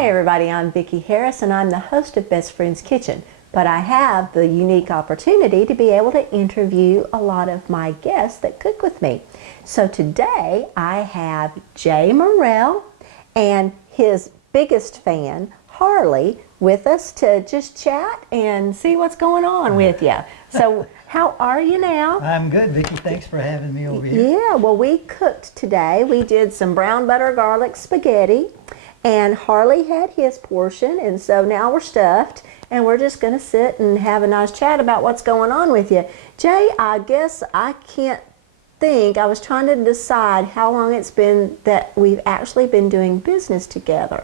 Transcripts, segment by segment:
Hi everybody, I'm Vicki Harris and I'm the host of Best Friends Kitchen, but I have the unique opportunity to be able to interview a lot of my guests that cook with me. So today I have Jay Morrell and his biggest fan, Harley, with us to just chat and see what's going on with you. So how are you now? I'm good, Vicki. Thanks for having me over here. Yeah, well, we cooked today. We did some brown butter garlic spaghetti, and Harley had his portion, and so now we're stuffed, and we're just going to sit and have a nice chat about what's going on with you. Jay, I guess I can't think. I was trying to decide how long it's been that we've actually been doing business together.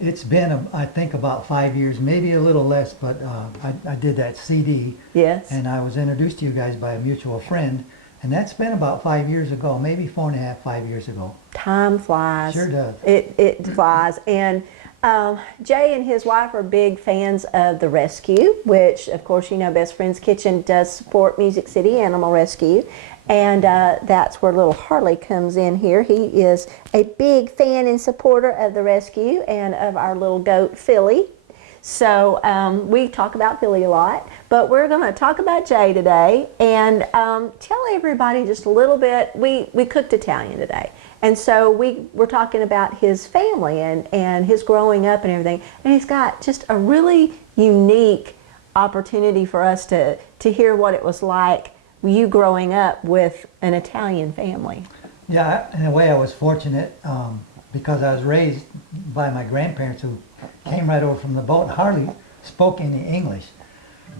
It's been, I think, about 5 years, maybe a little less, but I did that CD. Yes. And I was introduced to you guys by a mutual friend, and that's been about 5 years ago, maybe 4.5, 5 years ago. Time flies. Sure does. It flies. And Jay and his wife are big fans of the rescue, which, of course, you know, Best Friends Kitchen does support Music City Animal Rescue. And that's where little Harley comes in here. He is a big fan and supporter of the rescue and of our little goat, Philly. So we talk about Philly a lot, but we're going to talk about Jay today and tell everybody just a little bit. We cooked Italian today, and so we're talking about his family and his growing up and everything. And he's got just a really unique opportunity for us to hear what it was like you growing up with an Italian family. Yeah, in a way I was fortunate because I was raised by my grandparents who came right over from the boat. Hardly spoke any English,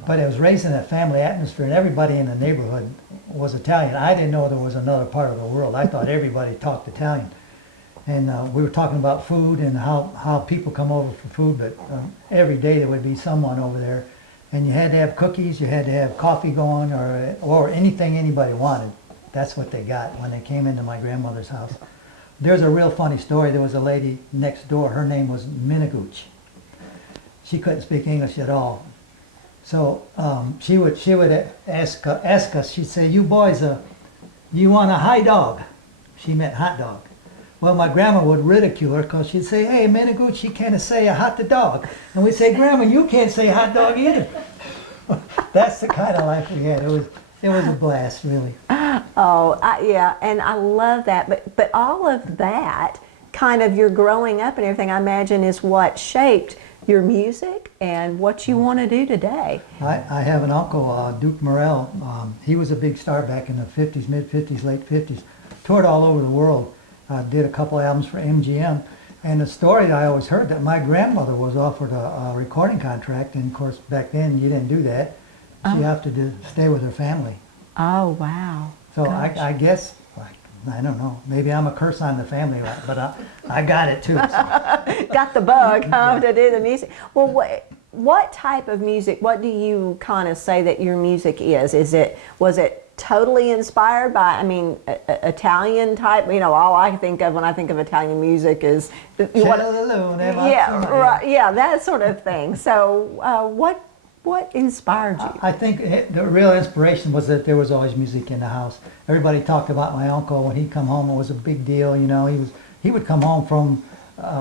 but I was raised in a family atmosphere and everybody in the neighborhood was Italian. I didn't know there was another part of the world. I thought everybody talked Italian. And we were talking about food and how people come over for food, but every day there would be someone over there. And you had to have cookies, you had to have coffee going, or anything anybody wanted. That's what they got when they came into my grandmother's house. There's a real funny story. There was a lady next door. Her name was Minaguch. She couldn't speak English at all. So she would ask us, she'd say, "You boys, you want a high dog?" She meant hot dog. Well, my grandma would ridicule her because she'd say, "Hey, Minaguch, you can't say a hot dog." And we'd say, "Grandma, you can't say hot dog either." That's the kind of life we had. It was a blast, really. Oh, yeah, and I love that. But all of that, kind of your growing up and everything, I imagine, is what shaped your music and what you want to do today. I have an uncle, Duke Morrell. He was a big star back in the 50s, mid-50s, late 50s. Toured all over the world. Did a couple albums for MGM. And the story I always heard that my grandmother was offered a recording contract, and of course back then you didn't do that. She had to stay with her family. Oh, wow. So I guess, I don't know, maybe I'm a curse on the family, but I got it too. So. Got the bug, huh, to do the music. Well, what type of music, what do you kind of say that your music is? Was it totally inspired by, I mean, Italian type? You know, all I think of when I think of Italian music is yeah, that sort of thing. So what inspired you? I think the real inspiration was that there was always music in the house. Everybody talked about my uncle. When he'd come home, it was a big deal. You know, he would come home from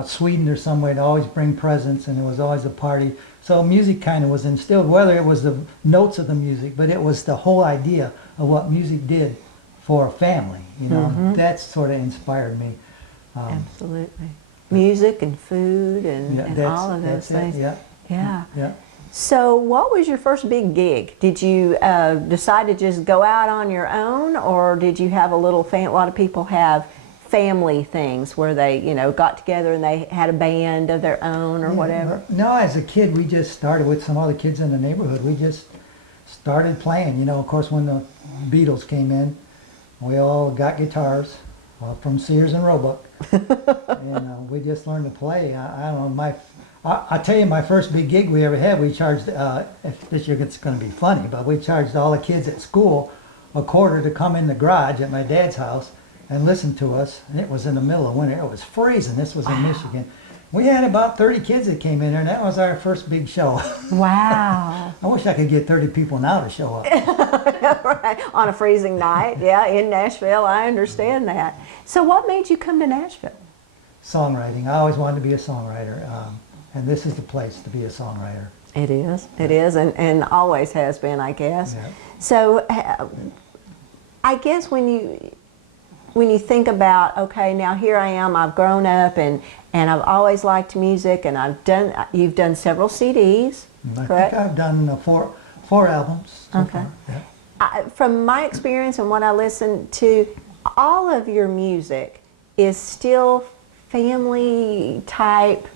Sweden or somewhere to always bring presents, and there was always a party. So music kind of was instilled, whether it was the notes of the music, but it was the whole idea of what music did for a family. You know, that sort of inspired me. Absolutely. Music and food and all of those things. Yeah. So what was your first big gig? Did you decide to just go out on your own, or did you have a lot of people have family things where they, you know, got together and they had a band of their own or whatever? No, as a kid we just started with some other kids in the neighborhood. We just started playing. You know, of course, when the Beatles came in, we all got guitars from Sears and Roebuck. And we just learned to play. I don't know, I'll tell you, my first big gig we ever had, we charged, if this year it's going to be funny, but we charged all the kids at school a quarter to come in the garage at my dad's house and listen to us. And it was in the middle of winter. It was freezing. This was in Michigan. We had about 30 kids that came in there, and that was our first big show. Wow. I wish I could get 30 people now to show up. Right. On a freezing night, yeah, in Nashville. I understand that. So what made you come to Nashville? songwriting. I always wanted to be a songwriter, and this is the place to be a songwriter. It is, and always has been, I guess. Yeah. So, I guess when you think about, okay, now here I am, I've grown up, and I've always liked music, and you've done several CDs, correct? I think I've done four albums so Okay. far. Yeah. From my experience and what I listen to, all of your music is still family type.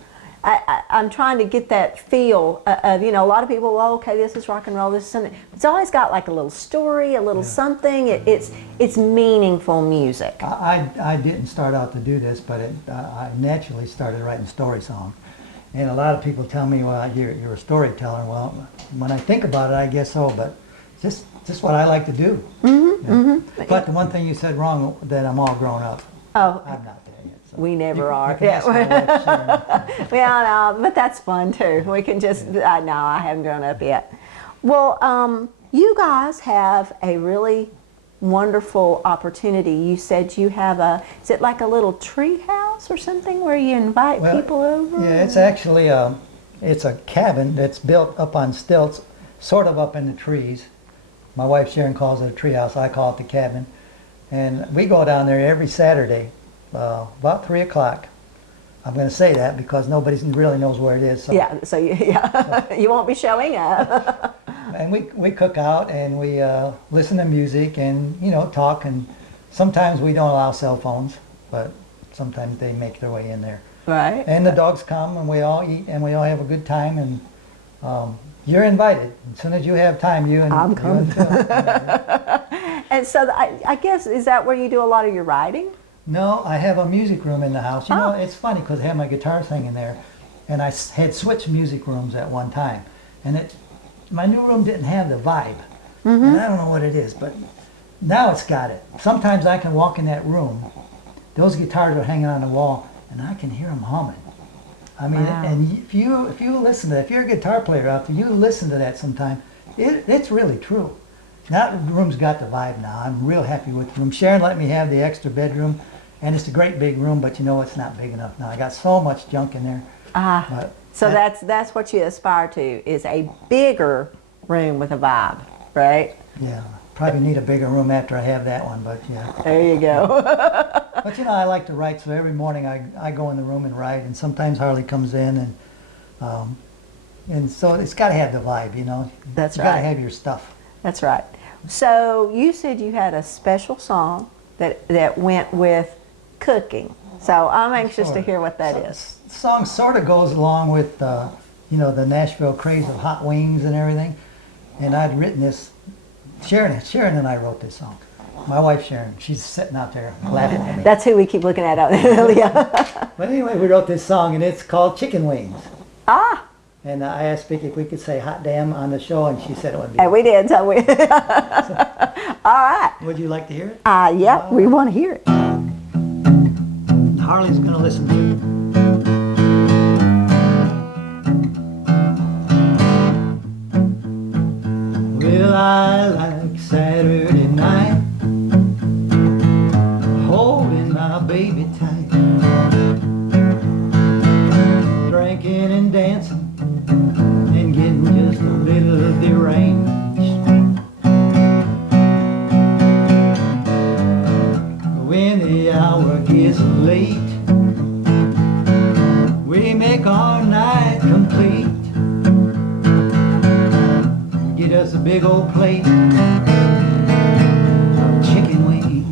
I'm trying to get that feel of, a lot of people, well, okay, this is rock and roll, this is something. It's always got like a little story, a little something. It's meaningful music. I didn't start out to do this, but I naturally started writing story songs. And a lot of people tell me, well, you're a storyteller. Well, when I think about it, I guess so, but just what I like to do. But the one thing you said wrong, that I'm all grown up. Oh, I'm not there yet. So. we never are. You can ask my wife, Sharon. Well, no, but that's fun too. We can just, no, I haven't grown up yet. Well, you guys have a really wonderful opportunity. You said you have is it like a little tree house or something where you invite people over? Yeah, it's actually it's a cabin that's built up on stilts, sort of up in the trees. My wife Sharon calls it a tree house. I call it the cabin. And we go down there every Saturday, about 3 o'clock. I'm going to say that because nobody really knows where it is. So. Yeah, so you won't be showing up. And we cook out and we listen to music and, talk. And sometimes we don't allow cell phones, but sometimes they make their way in there. Right. And the dogs come and we all eat and we all have a good time. And you're invited. As soon as you have time, I'm coming. Phil. And so I guess, is that where you do a lot of your writing? No, I have a music room in the house. It's funny because I have my guitars hanging there, and I had switched music rooms at one time, and my new room didn't have the vibe, and I don't know what it is, but now it's got it. Sometimes I can walk in that room, those guitars are hanging on the wall, and I can hear them humming. I mean, Wow. and if you listen to that, if you're a guitar player out there, you listen to that sometime, it's really true. Now the room's got the vibe now. I'm real happy with the room. Sharon let me have the extra bedroom, and it's a great big room, but it's not big enough now. I got so much junk in there. So that's what you aspire to, is a bigger room with a vibe, right? Yeah, probably need a bigger room after I have that one, but yeah. There you go. But I like to write, so every morning I go in the room and write, and sometimes Harley comes in, and so it's got to have the vibe, That's You got to right. have your stuff. That's right. So you said you had a special song that went with cooking. So I'm anxious to hear what that is. The song sort of goes along with, the Nashville craze of hot wings and everything. And I'd written this. Sharon and I wrote this song. My wife Sharon, she's sitting out there laughing at me. That's who we keep looking at out there. Yeah. But anyway, we wrote this song, and it's called Chicken Wings. Ah, And I asked Vicki if we could say hot damn on the show, and she said it would be. and we did. So we. All right. Would you like to hear it? Yeah, we want to hear it. Harley's going to listen to it. Well, I like Saturday night, holding my baby tight, drinking and dancing, and getting just a little deranged. When the hour gets late, we make our night complete. Get us a big old plate of chicken wings.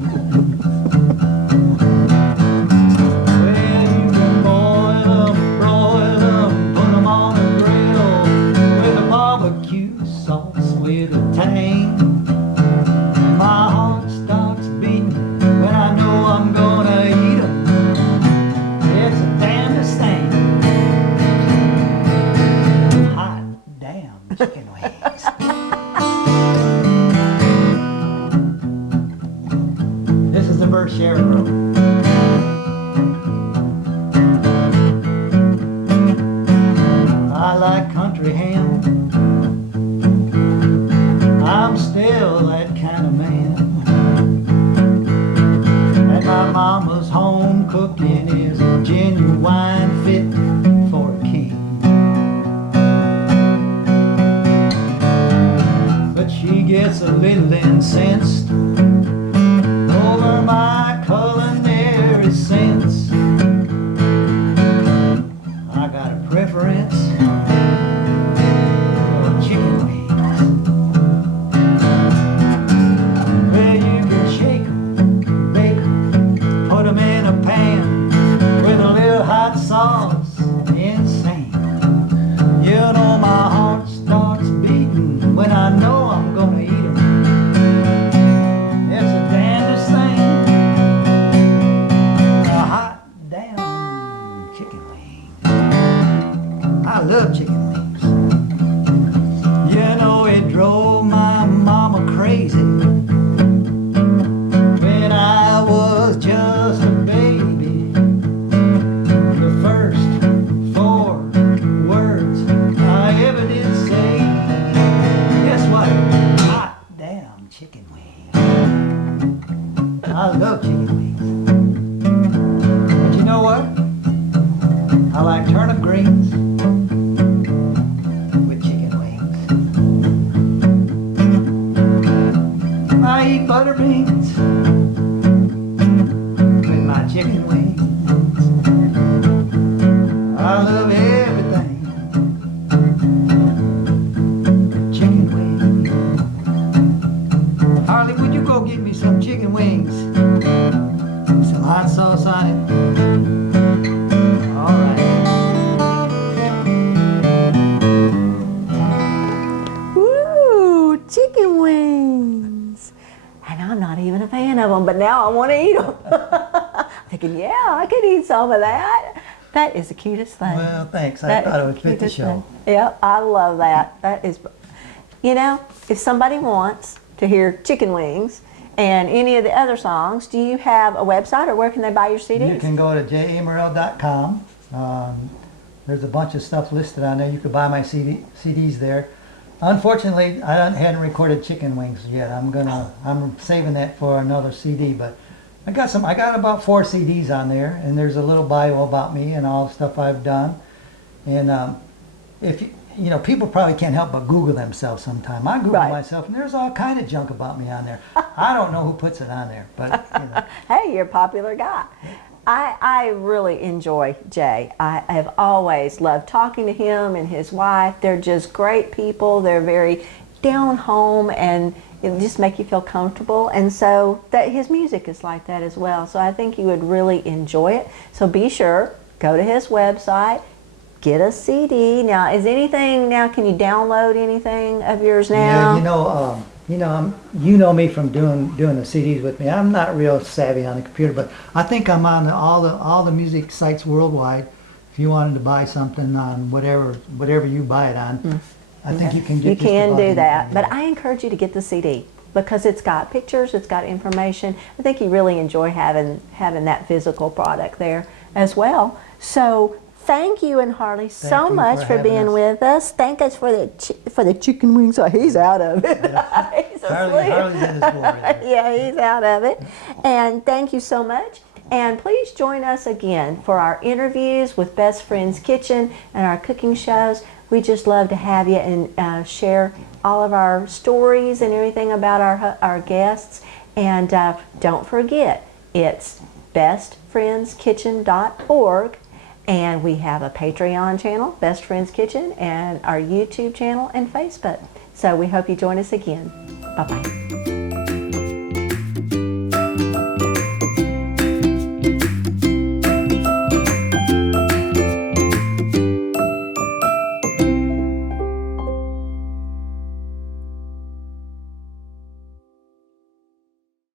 Well, you can boil them, broil them, put them on the grill with a barbecue sauce with a tang. My heart starts beating when I know I'm gonna eat them. It's the damnedest thing. Hot damn chicken wings. This is the verse Sharon wrote. I like country ham. I'm still that kind of man. And my mama's home cooking is genuine fit for a king. But she gets a little incensed over my culinary sense. I got a preference for chicken wings. Well, you can shake 'em, bake 'em, put 'em in a pan with a little hot sauce, insane. You know my heart starts beating when I know I'm gonna eat 'em. It's the damnedest thing, a hot damn chicken wing. I love chicken wings. You know it drove my mama crazy when I was just a baby. The first 4 words I ever did say, guess what? Hot damn chicken wings. I love chicken wings. But you know what? I like turnip greens with chicken wings. I eat butter beans with my chicken wings. I love everything with chicken wings. Harley, would you go get me some chicken wings? Some hot sauce on it. All right. Woo! Chicken wings. And I'm not even a fan of them, but now I want to eat them. Thinking, yeah, I could eat some of that. That is the cutest thing. Well, thanks. I That thought is it would the fit the cutest show. thing. Yep, I love that. That is, you know, if somebody wants to hear chicken wings and any of the other songs, do you have a website or where can they buy your CDs? You can go to jamorrell.com. There's a bunch of stuff listed on there. You could buy my CDs there. Unfortunately, I hadn't recorded chicken wings yet. I'm saving that for another CD, but I got about 4 CDs on there, and there's a little bio about me and all the stuff I've done. And if you know, people probably can't help but Google themselves sometime. I Google Right. myself, and there's all kind of junk about me on there. I don't know who puts it on there, but you know. Hey, you're a popular guy. I really enjoy Jay. I have always loved talking to him and his wife. They're just great people. They're very down home and it just make you feel comfortable. And so that his music is like that as well. So I think you would really enjoy it. So be sure, go to his website, get a CD. Now, can you download anything of yours now? Yeah, you know me from doing the CDs with me. I'm not real savvy on the computer, but I think I'm on all the music sites worldwide. If you wanted to buy something on whatever you buy it on, I think you can get. You can just do about that, anything, but yeah. I encourage you to get the CD because it's got pictures, it's got information. I think you really enjoy having that physical product there as well. So thank you and Harley so you much for having being us. with us. Thank us for the chicken wings. So he's out of it. He's asleep. Harley's in his board. Yeah, he's out of it. And thank you so much. And please join us again for our interviews with Best Friends Kitchen and our cooking shows. We just love to have you and share all of our stories and everything about our guests. And don't forget, it's bestfriendskitchen.org. And we have a Patreon channel, Best Friends Kitchen, and our YouTube channel and Facebook. So we hope you join us again. Bye-bye.